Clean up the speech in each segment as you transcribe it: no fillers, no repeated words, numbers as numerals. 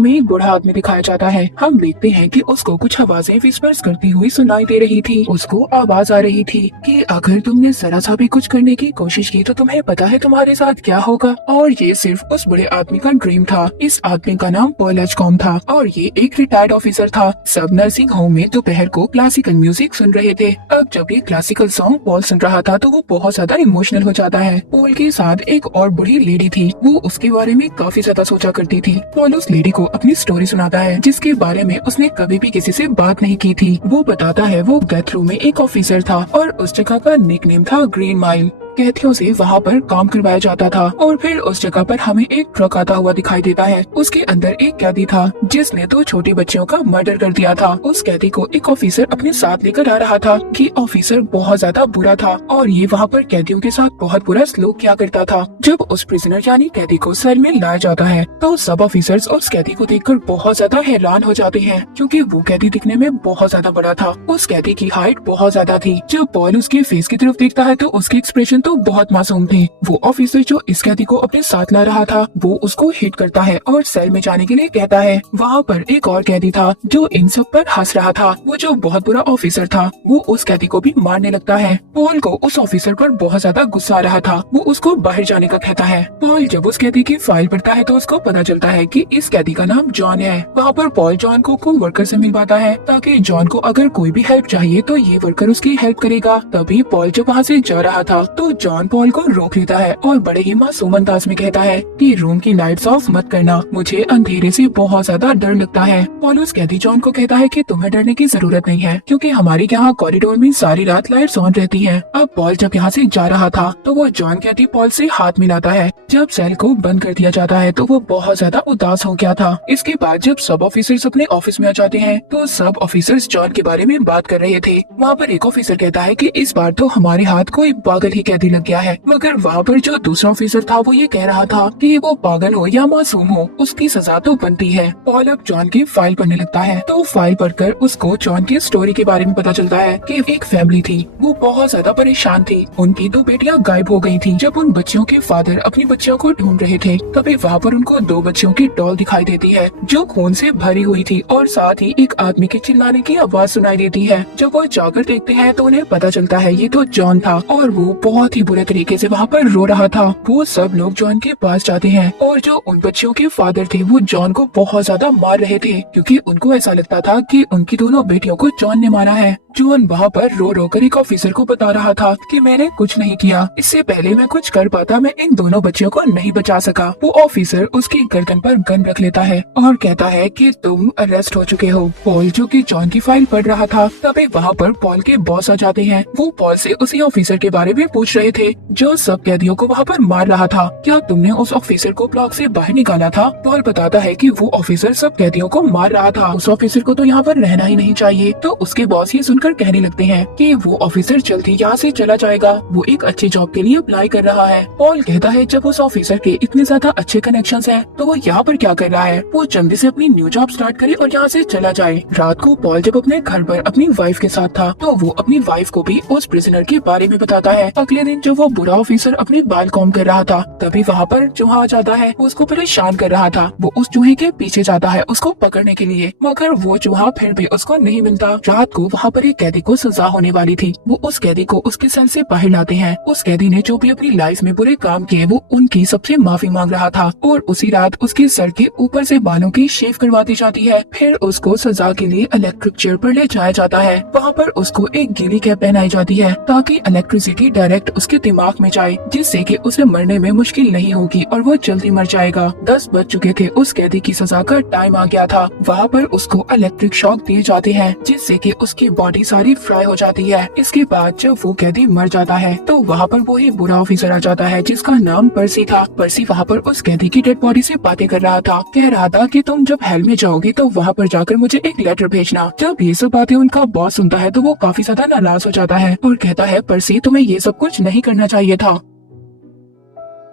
हमें एक बूढ़ा आदमी दिखाया जाता है। हम देखते हैं कि उसको कुछ आवाजें विस्पर्स करती हुई सुनाई दे रही थी। उसको आवाज आ रही थी कि अगर तुमने जरा सा भी कुछ करने की कोशिश की तो तुम्हें पता है तुम्हारे साथ क्या होगा। और ये सिर्फ उस बूढ़े आदमी का ड्रीम था। इस आदमी का नाम पॉल एजकॉम था और ये एक रिटायर्ड ऑफिसर था। सब नर्सिंग होम में दोपहर को क्लासिकल म्यूजिक सुन रहे थे। अब जब ये क्लासिकल सॉन्ग पॉल सुन रहा था तो वो बहुत ज्यादा इमोशनल हो जाता है। पॉल के साथ एक और बूढ़ी लेडी थी। वो उसके बारे में काफी ज्यादा सोचा करती थी। पॉल उस लेडी को अपनी स्टोरी सुनाता है जिसके बारे में उसने कभी भी किसी से बात नहीं की थी। वो बताता है वो गैथरू में एक ऑफिसर था और उस जगह का निकनेम था ग्रीन माइल। कैदियों से वहाँ पर काम करवाया जाता था। और फिर उस जगह पर हमें एक ट्रक आता हुआ दिखाई देता है। उसके अंदर एक कैदी था जिसने 2 छोटी बच्चियों का मर्डर कर दिया था। उस कैदी को एक ऑफिसर अपने साथ लेकर आ रहा था। कि ऑफिसर बहुत ज्यादा बुरा था और ये वहाँ पर कैदियों के साथ बहुत बुरा सलूक किया करता था। जब उस प्रिजनर यानी कैदी को सेल में लाया जाता है तो सब ऑफिसर्स उस कैदी को देखकर बहुत ज्यादा हैरान हो जाते हैं क्योंकि वो कैदी दिखने में बहुत ज्यादा बड़ा था। उस कैदी की हाइट बहुत ज्यादा थी। जब पॉल उसके फेस की तरफ देखता है तो उसके एक्सप्रेशन तो बहुत मासूम थे। वो ऑफिसर जो इस कैदी को अपने साथ ला रहा था वो उसको हिट करता है और सेल में जाने के लिए कहता है। वहाँ पर एक और कैदी था जो इन सब पर हंस रहा था। वो जो बहुत बुरा ऑफिसर था वो उस कैदी को भी मारने लगता है। पॉल को उस ऑफिसर पर बहुत ज्यादा गुस्सा आ रहा था। वो उसको बाहर जाने का कहता है। पॉल जब उस कैदी की फाइल पढ़ता है तो उसको पता चलता है कि इस कैदी का नाम जॉन है। वहाँ पर पॉल जॉन को वर्कर से मिलवाता है ताकि जॉन को अगर कोई भी हेल्प चाहिए तो ये वर्कर उसकी हेल्प करेगा। तभी पॉल जब वहाँ से जा रहा था तो जॉन पॉल को रोक लेता है और बड़े ही मासूम अंदाज में कहता है कि रूम की लाइट्स ऑफ मत करना, मुझे अंधेरे से बहुत ज्यादा डर लगता है। पॉल उस कैदी जॉन को कहता है कि तुम्हें डरने की जरूरत नहीं है क्योंकि हमारे यहाँ कॉरिडोर में सारी रात लाइट्स ऑन रहती हैं। अब पॉल जब यहाँ से जा रहा था तो वो जॉन कैदी पॉल से हाथ मिलाता है। जब सेल को बंद कर दिया जाता है तो वो बहुत ज्यादा उदास हो गया था। इसके बाद जब सब ऑफिसर्स अपने ऑफिस में आ जाते हैं तो सब ऑफिसर्स जॉन के बारे में बात कर रहे थे। वहाँ पर एक ऑफिसर कहता है कि इस बार तो हमारे हाथ कोई पागल ही कैदी लग गया है। मगर वहाँ पर जो दूसरा ऑफिसर था वो ये कह रहा था कि वो पागल हो या मासूम हो उसकी सजा तो बनती है। पॉल अब जॉन की फाइल पढ़ने लगता है तो फाइल पढ़कर उसको जॉन की स्टोरी के बारे में पता चलता है कि एक फैमिली थी। वो बहुत ज्यादा परेशान थी। उनकी 2 बेटियां गायब हो गई थी। जब उन बच्चियों के फादर अपनी बच्चियों को ढूंढ रहे थे तभी वहाँ पर उनको 2 बच्चियों की डॉल दिखाई देती है जो खून से भरी हुई थी और साथ ही एक आदमी के चिल्लाने की आवाज सुनाई देती है। जब वो जाकर देखते हैं तो उन्हें पता चलता है ये तो जॉन था और वो बहुत ही बुरे तरीके से वहाँ पर रो रहा था। वो सब लोग जॉन के पास जाते हैं और जो उन बच्चियों के फादर थे वो जॉन को बहुत ज्यादा मार रहे थे क्योंकि उनको ऐसा लगता था कि उनकी दोनों बेटियों को जॉन ने मारा है। जॉन वहाँ पर रो रो कर एक ऑफिसर को बता रहा था कि मैंने कुछ नहीं किया, इससे पहले मैं कुछ कर पाता मैं इन दोनों बच्चियों को नहीं बचा सका। वो ऑफिसर उसकी गर्दन पर गन रख लेता है और कहता है कि तुम अरेस्ट हो चुके हो। पॉल जो कि जॉन की फाइल पढ़ रहा था तभी वहाँ पर पॉल के बॉस आ जाते हैं। वो पॉल से उसी ऑफिसर के बारे में पूछ रहे थे जो सब कैदियों को वहाँ पर मार रहा था। क्या तुमने उस ऑफिसर को ब्लॉक से बाहर निकाला था? पॉल बताता है कि वो ऑफिसर सब कैदियों को मार रहा था। उस ऑफिसर को तो यहाँ पर रहना ही नहीं चाहिए। तो उसके बॉस ये सुनकर कहने लगते हैं कि वो ऑफिसर जल्दी यहाँ से चला जाएगा, वो एक अच्छी जॉब के लिए अप्लाई कर रहा है। पॉल कहता है जब उस ऑफिसर के इतने ज्यादा अच्छे कनेक्शंस हैं तो वो यहाँ पर क्या कर रहा है, वो जल्दी से अपनी न्यू जॉब स्टार्ट करे और यहाँ से चला जाए। रात को पॉल जब अपने घर पर अपनी वाइफ के साथ था तो वो अपनी वाइफ को भी उस प्रिजनर के बारे में बताता है। अगले दिन जब वो बुरा ऑफिसर अपने बाल कॉम्ब कर रहा था तभी वहाँ पर चूहा आ जाता है। वो उसको परेशान कर रहा था। वो उस चूहे के पीछे जाता है उसको पकड़ने के लिए मगर वो चूहा फिर भी उसको नहीं मिलता। रात को वहाँ पर एक कैदी को सजा होने वाली थी। वो उस कैदी को उसके सेल से बाहर लाते हैं। उस कैदी ने जो भी अपनी लाइफ में बुरे काम किए वो उनकी सबसे माफी मांग रहा था और उसी रात उसके सर के ऊपर से बालों की शेव करवा दी जाती है। फिर उसको सजा के लिए इलेक्ट्रिक चेयर पर ले जाया जाता है। वहाँ पर उसको एक गीली कैप पहनाई जाती है ताकि इलेक्ट्रिसिटी डायरेक्ट उसके दिमाग में जाए जिससे कि उसे मरने में मुश्किल नहीं होगी और वो जल्दी मर जाएगा। 10 बज चुके थे। उस कैदी की सजा का टाइम आ गया था। वहाँ पर उसको इलेक्ट्रिक शॉक दिए जाते हैं जिससे कि उसकी बॉडी सारी फ्राई हो जाती है। इसके बाद जब वो कैदी मर जाता है तो वहाँ पर वो ही बुरा ऑफिसर आ जाता है जिसका नाम पर्सी था। पर्सी वहाँ पर उस कैदी की डेड बॉडी से बातें कर रहा था। कह रहा था कि तुम जब हेल में जाओगे तो वहाँ पर जाकर मुझे एक लेटर भेजना। जब ये सब बातें उनका बॉस सुनता है तो वो काफी ज्यादा नाराज हो जाता है और कहता है पर्सी तुम्हें ये सब कुछ नहीं करना चाहिए था।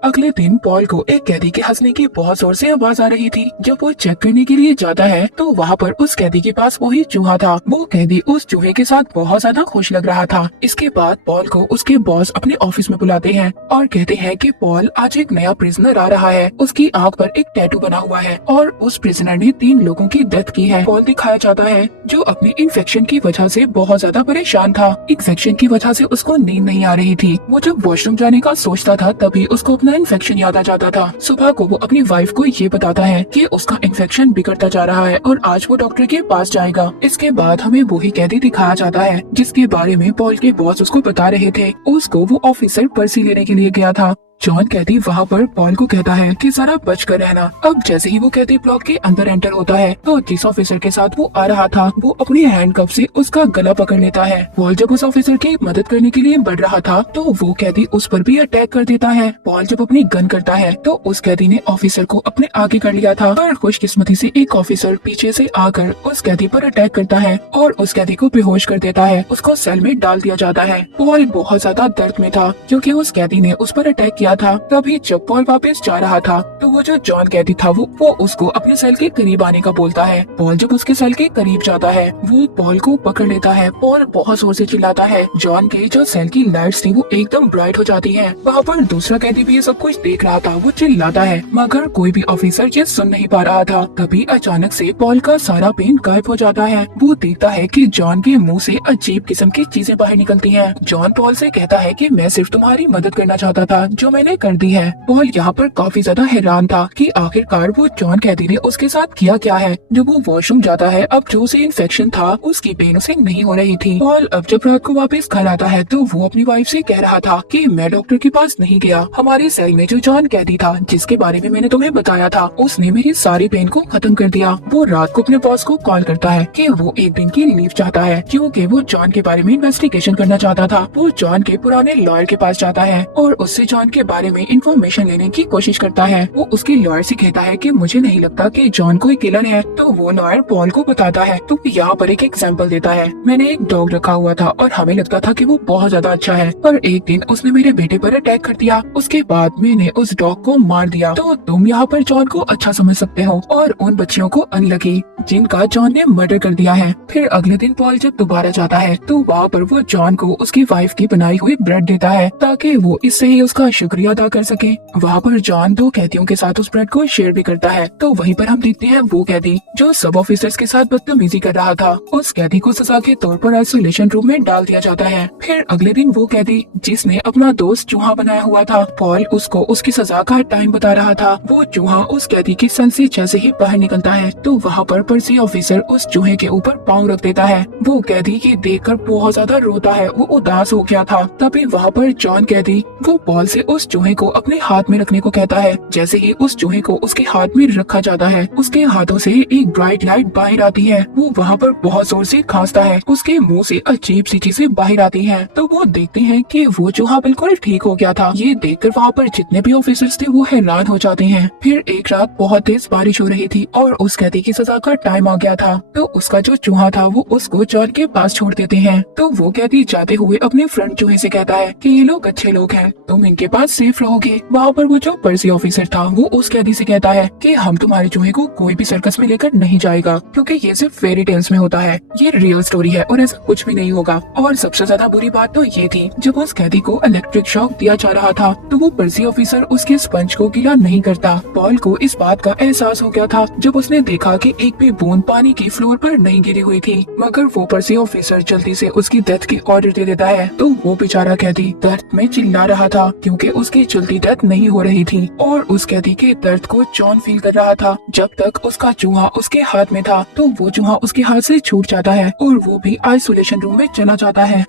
अगले दिन पॉल को एक कैदी के हंसने की बहुत जोर से आवाज आ रही थी। जब वो चेक करने के लिए जाता है तो वहाँ पर उस कैदी के पास वही चूहा था। वो कैदी उस चूहे के साथ बहुत ज्यादा खुश लग रहा था। इसके बाद पॉल को उसके बॉस अपने ऑफिस में बुलाते हैं और कहते हैं कि पॉल, आज एक नया प्रिजनर आ रहा है। उसकी आंख पर एक टैटू बना हुआ है और उस प्रिजनर ने 3 लोगों की डेथ की है। पॉल दिखाया जाता है जो अपनी इन्फेक्शन की वजह से बहुत ज्यादा परेशान था। इन्फेक्शन की वजह से उसको नींद नहीं आ रही थी। वो जब वॉशरूम जाने का सोचता था तभी उसको अपना इन्फेक्शन याद आ जाता था। सुबह को वो अपनी वाइफ को ये बताता है कि उसका इन्फेक्शन बिगड़ता जा रहा है और आज वो डॉक्टर के पास जाएगा। इसके बाद हमें वही कैदी दिखाया जाता है जिसके बारे में पॉल के बॉस उसको बता रहे थे। उसको वो ऑफिसर पर्ची लेने के लिए गया था। जॉन कैदी वहाँ पर पॉल को कहता है कि जरा बच कर रहना। अब जैसे ही वो कैदी ब्लॉक के अंदर एंटर होता है तो जिस ऑफिसर के साथ वो आ रहा था वो अपनी हैंडकफ से उसका गला पकड़ लेता है। पॉल जब उस ऑफिसर की मदद करने के लिए बढ़ रहा था तो वो कैदी उस पर भी अटैक कर देता है। पॉल जब अपनी गन करता है तो उस कैदी ने ऑफिसर को अपने आगे कर लिया था, पर खुशकिस्मती से एक ऑफिसर पीछे से आकर उस कैदी पर अटैक करता है और उस कैदी को बेहोश कर देता है। उसको सेल में डाल दिया जाता है। पॉल बहुत ज्यादा दर्द में था क्योंकि उस कैदी ने उस पर अटैक किया था। तभी जब पॉल वापस जा रहा था तो वो जो जॉन कैदी था वो उसको अपने सेल के करीब आने का बोलता है। पॉल जब उसके सेल के करीब जाता है वो पॉल को पकड़ लेता है। पॉल बहुत जोर से चिल्लाता है। जॉन के जो सेल की लाइट्स थी वो एकदम ब्राइट हो जाती हैं। वहाँ पर दूसरा कैदी भी ये सब कुछ देख रहा था। वो चिल्लाता है मगर कोई भी ऑफिसर ये सुन नहीं पा रहा था। तभी अचानक से पॉल का सारा पेन गायब हो जाता है। वो देखता है कि जॉन के मुंह से अजीब किस्म की चीजें बाहर निकलती हैं। जॉन पॉल से कहता है कि मैं सिर्फ तुम्हारी मदद करना चाहता था जो मैंने कर दी है। पॉल यहाँ पर काफी ज्यादा हैरान था कि आखिरकार वो जॉन कैदी ने उसके साथ किया क्या है। जब वो वॉशरूम जाता है अब जो उसे इन्फेक्शन था उसकी पेन उसे नहीं हो रही थी। पॉल अब जब रात को वापस घर आता है तो वो अपनी वाइफ से कह रहा था कि मैं डॉक्टर के पास नहीं गया। हमारे सेल में जो जॉन कैदी था जिसके बारे में मैंने तुम्हें बताया था उसने मेरी सारी पेन को खत्म कर दिया। वो रात को अपने बॉस को कॉल करता है कि वो एक दिन की लीव चाहता है क्योंकि वो जॉन के बारे में इन्वेस्टिगेशन करना चाहता था। वो जॉन के पुराने लॉयर के पास जाता है और उससे जॉन के बारे में इन्फॉर्मेशन लेने की कोशिश करता है। वो उसके लॉयर से कहता है कि मुझे नहीं लगता कि जॉन कोई किलर है। तो वो लॉयर पॉल को बताता है। तो यहाँ पर एक एग्जाम्पल देता है। मैंने एक डॉग रखा हुआ था और हमें लगता था कि वो बहुत ज्यादा अच्छा है, पर एक दिन उसने मेरे बेटे पर अटैक कर दिया। उसके बाद मैंने उस डॉग को मार दिया। तो तुम यहाँ पर जॉन को अच्छा समझ सकते हो और उन बच्चियों को अनलकी जिनका जॉन ने मर्डर कर दिया है। फिर अगले दिन पॉल जब दोबारा जाता है तो वहाँ पर वो जॉन को उसकी वाइफ की बनाई हुई ब्रेड देता है ताकि वो इससे ही उसका शुक्रिया अदा कर सके। वहाँ पर जॉन 2 कैदियों के साथ उस ब्रेड को शेयर भी करता है। तो वहीं पर हम देखते हैं वो कैदी जो सब ऑफिसर्स के साथ बदतमीजी कर रहा था उस कैदी को सजा के तौर पर आइसोलेशन रूम में डाल दिया जाता है। फिर अगले दिन वो कैदी जिसने अपना दोस्त चूहा बनाया हुआ था, पॉल उसको उसकी सजा का टाइम बता रहा था। वो चूहा उस कैदी की सेल से जैसे ही बाहर निकलता है तो वहाँ पर पर्ची ऑफिसर उस चूहे के ऊपर पाँव रख देता है। वो कैदी ये देखकर बहुत ज्यादा रोता है। वो उदास हो गया था। तभी वहाँ पर जॉन कैदी वो पॉल से उस चूहे को अपने हाथ में रखने को कहता है। जैसे ही उस चूहे को उसके हाथ में रखा जाता है उसके हाथों से एक ब्राइट लाइट बाहर आती है। वो वहाँ पर बहुत जोर से खांसता है। उसके मुंह से अजीब सी चीजें बाहर आती हैं। तो वो देखते हैं कि वो चूहा बिल्कुल ठीक हो गया था। ये देखकर वहाँ पर जितने भी ऑफिसर्स थे वो हैरान हो जाते हैं। फिर एक रात बहुत तेज बारिश हो रही थी और उस कैदी की सजा का टाइम आ गया था। तो उसका जो चूहा था वो उसको जॉन के पास छोड़ देते हैं। तो वो कैदी जाते हुए अपने फ्रेंड चूहे से कहता है कि ये लोग अच्छे लोग हैं, तुम इनके पास सेफ रहोगे। वहाँ पर वो जो पर्ची ऑफिसर था वो उस कैदी से कहता है कि हम तुम्हारे चूहे को कोई भी सर्कस में लेकर नहीं जाएगा क्योंकि ये सिर्फ फेरी टेल्स में होता है, ये रियल स्टोरी है और ऐसा कुछ भी नहीं होगा। और सबसे ज्यादा बुरी बात तो ये थी जब उस कैदी को इलेक्ट्रिक शॉक दिया जा रहा था तो वो पर्ची ऑफिसर उसके स्पंज को गीला नहीं करता। पॉल को इस बात का एहसास हो गया था जब उसने देखा कि एक भी बूंद पानी की फ्लोर पर नहीं गिरी हुई थी। मगर वो पर्ची ऑफिसर जल्दी से उसकी डेथ की ऑर्डर दे देता है। तो वो बेचारा कैदी दर्द में चिल्ला रहा था क्योंकि उसकी जल्दी डेथ नहीं हो रही थी और उस कैदी के दर्द को जॉन फील कर रहा था। जब तक उसका चूहा उसके हाथ में था तो वो चूहा उसके हाथ से छूट जाता है और वो भी आइसोलेशन रूम में चला जाता है।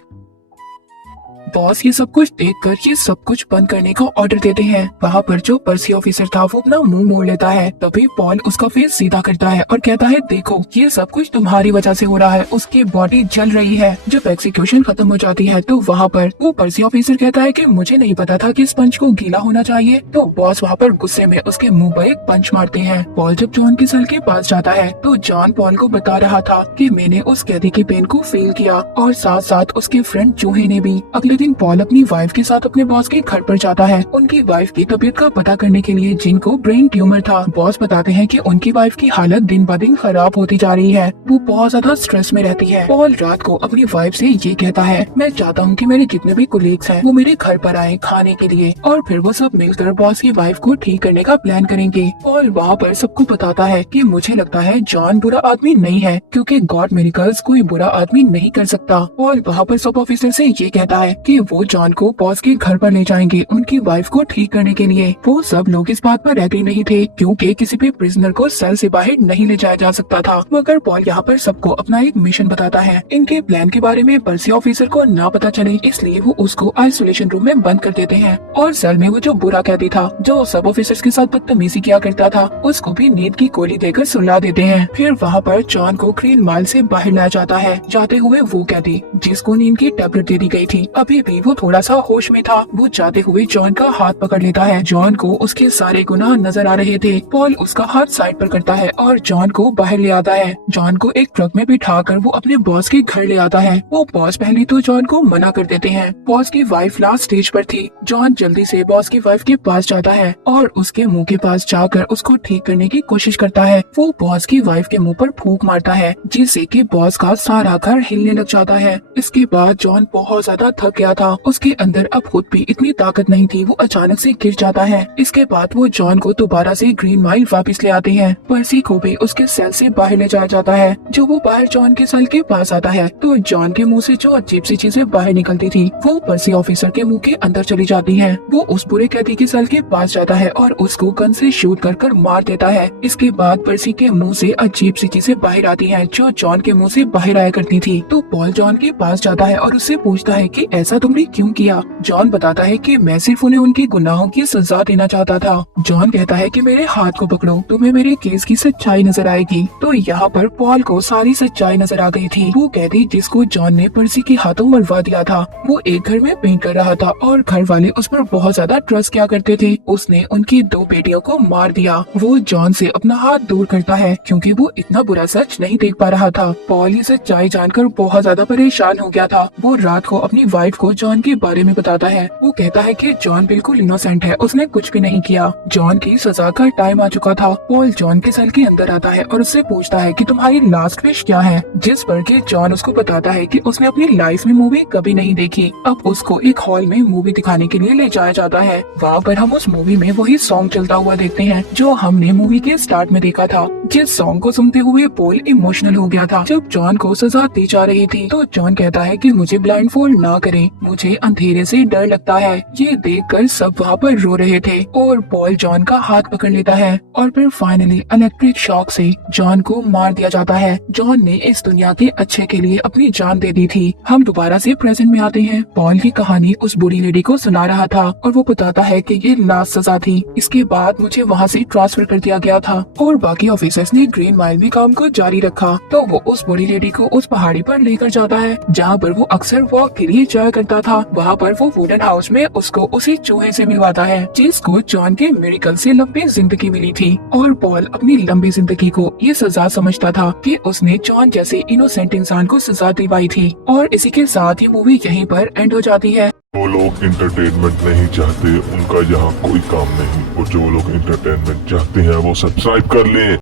बॉस ये सब कुछ देखकर ये सब कुछ बंद करने का ऑर्डर देते हैं। वहाँ पर जो पर्ची ऑफिसर था वो अपना मुंह मोड़ लेता है। तभी पॉल उसका फेस सीधा करता है और कहता है देखो ये सब कुछ तुम्हारी वजह से हो रहा है। उसकी बॉडी जल रही है। जब एक्सिक्यूशन खत्म हो जाती है तो वहाँ पर वो पर्ची ऑफिसर कहता है कि मुझे नहीं पता था कि स्पंज को गीला होना चाहिए। तो बॉस वहाँ पर गुस्से में उसके मुंह पर एक पंच मारते हैं। पॉल जब जॉन की सेल के पास जाता है तो जॉन पॉल को बता रहा था कि मैंने उस कैदी की पेन को फील किया और साथ साथ उसके फ्रेंड चूहे ने भी। अगले दिन पॉल अपनी वाइफ के साथ अपने बॉस के घर पर जाता है उनकी वाइफ की तबीयत का पता करने के लिए, जिनको ब्रेन ट्यूमर था। बॉस बताते हैं कि उनकी वाइफ की हालत दिन ब दिन खराब होती जा रही है, वो बहुत ज्यादा स्ट्रेस में रहती है। पॉल रात को अपनी वाइफ से ये कहता है, मैं चाहता हूँ कि मेरे जितने भी कोलीग्स हैं वो मेरे घर पर आए खाने के लिए, और फिर वो सब मिलकर बॉस की वाइफ को ठीक करने का प्लान करेंगे। पॉल वहाँ पर सबको बताता है कि मुझे लगता है जॉन बुरा आदमी नहीं है, क्योंकि गॉड मिरेकल्स कोई बुरा आदमी नहीं कर सकता। पॉल वहाँ पर सब ऑफिसर से ये कहता है कि वो जॉन को बॉस के घर पर ले जाएंगे उनकी वाइफ को ठीक करने के लिए। वो सब लोग इस बात पर एग्री नहीं थे, क्योंकि किसी भी प्रिजनर को सेल से बाहर नहीं ले जाया जा सकता था। मगर पॉल यहाँ पर सबको अपना एक मिशन बताता है। इनके प्लान के बारे में पर्सी ऑफिसर को ना पता चले, इसलिए वो उसको आइसोलेशन रूम में बंद कर देते हैं। और सेल में वो जो बुरा कैदी था, जो सब ऑफिसर्स के साथ बदतमीजी किया करता था, उसको भी नींद की गोली देकर सुला देते हैं। फिर वहाँ पर जॉन को ग्रीन माइल से बाहर लाया जाता है। जाते हुए वो कैदी जिसको नींद की टैबलेट दे दी गई थी, अभी भी वो थोड़ा सा होश में था। वो जाते हुए जॉन का हाथ पकड़ लेता है। जॉन को उसके सारे गुनाह नजर आ रहे थे। पॉल उसका हाथ साइड पर करता है और जॉन को बाहर ले आता है। जॉन को एक ट्रक में बिठाकर वो अपने बॉस के घर ले आता है। वो बॉस पहले तो जॉन को मना कर देते हैं। बॉस की वाइफ लास्ट स्टेज पर थी। जॉन जल्दी से बॉस की वाइफ के पास जाता है और उसके मुंह के पास जाकर उसको ठीक करने की कोशिश करता है। वो बॉस की वाइफ के मुंह पर फूंक मारता है, जिससे कि बॉस का सारा घर हिलने लग जाता है। इसके बाद जॉन बहुत ज्यादा थक गया था, उसके अंदर अब खुद भी इतनी ताकत नहीं थी। वो अचानक से गिर जाता है। इसके बाद वो जॉन को दोबारा से ग्रीन माइल वापस ले आते हैं। पर्सी को भी उसके सेल से बाहर ले जाया जाता है। जो वो बाहर जॉन के सेल के पास आता है तो जॉन के मुंह से जो अजीब सी चीजें बाहर निकलती थी वो पर्सी ऑफिसर के मुंह के अंदर चली जाती हैं। वो उस बुरे कैदी के सेल के पास जाता है और उसको गन से शूट कर मार देता है। इसके बाद पर्सी के मुंह से अजीब सी चीजें बाहर आती हैं, जो जॉन के मुंह से बाहर आया करती थी। तो पॉल जॉन के पास जाता है और उससे पूछता है कि ऐसा तुमने क्यों किया। जॉन बताता है कि मैं सिर्फ उन्हें उनके गुनाहों की सजा देना चाहता था। जॉन कहता है कि मेरे हाथ को पकड़ो, तुम्हें मेरे केस की सच्चाई नजर आएगी। तो यहाँ पर पॉल को सारी सच्चाई नजर आ गई थी। वो कैदी जिसको जॉन ने पर्सी के हाथों मरवा दिया था, वो एक घर में पेंट कर रहा था और घर वाले उस पर बहुत ज्यादा ट्रस्ट किया करते थे। उसने उनकी 2 बेटियों को मार दिया। वो जॉन से अपना हाथ दूर करता है, क्योंकि वो इतना बुरा सच नहीं देख पा रहा था। पॉल ये सच्चाई जानकर बहुत ज्यादा परेशान हो गया था। वो रात को अपनी वाइफ को जॉन के बारे में बताता है। वो कहता है कि जॉन बिल्कुल इनोसेंट है, उसने कुछ भी नहीं किया। जॉन की सजा का टाइम आ चुका था। पॉल जॉन के सेल के अंदर आता है और उससे पूछता है कि तुम्हारी लास्ट विश क्या है, जिस पर कि जॉन उसको बताता है कि उसने अपनी लाइफ में मूवी कभी नहीं देखी। अब उसको एक हॉल में मूवी दिखाने के लिए ले जाया जाता है। वहाँ पर हम उस मूवी में वही सॉन्ग चलता हुआ देखते हैं जो हमने मूवी के स्टार्ट में देखा था। जिस सॉन्ग को सुनते हुए पॉल इमोशनल हो गया था। जब जॉन को सजा दी जा रही थी तो जॉन कहता है कि मुझे ब्लाइंड फोल्ड ना करें, मुझे अंधेरे से डर लगता है। ये देखकर सब वहाँ पर रो रहे थे और पॉल जॉन का हाथ पकड़ लेता है और फिर फाइनली इलेक्ट्रिक शॉक से जॉन को मार दिया जाता है। जॉन ने इस दुनिया के अच्छे के लिए अपनी जान दे दी थी। हम दोबारा से प्रेजेंट में आते हैं। पॉल की कहानी उस बूढ़ी लेडी को सुना रहा था और वो बताता है कि ये लास्ट सजा थी। इसके बाद मुझे वहाँ से ट्रांसफर कर दिया गया था और बाकी ऑफिसर्स ने ग्रीन माइल में काम को जारी रखा। तो वो उस बूढ़ी लेडी को उस पहाड़ी पर लेकर जाता है जहाँ पर वो अक्सर वॉक के लिए जाया करता था। वहाँ पर वो वुडन हाउस में उसको उसी चूहे से मिलवाता है जिसको जॉन के मिरेकल से लंबी जिंदगी मिली थी। और पॉल अपनी लंबी जिंदगी को ये सजा समझता था कि उसने जॉन जैसे इनोसेंट इंसान को सजा दिलवाई थी। और इसी के साथ ये मूवी यहीं पर एंड हो जाती है। जो लोग इंटरटेनमेंट नहीं चाहते उनका यहाँ कोई काम नहीं, और जो लोग इंटरटेनमेंट चाहते हैं वो सब्सक्राइब कर लें।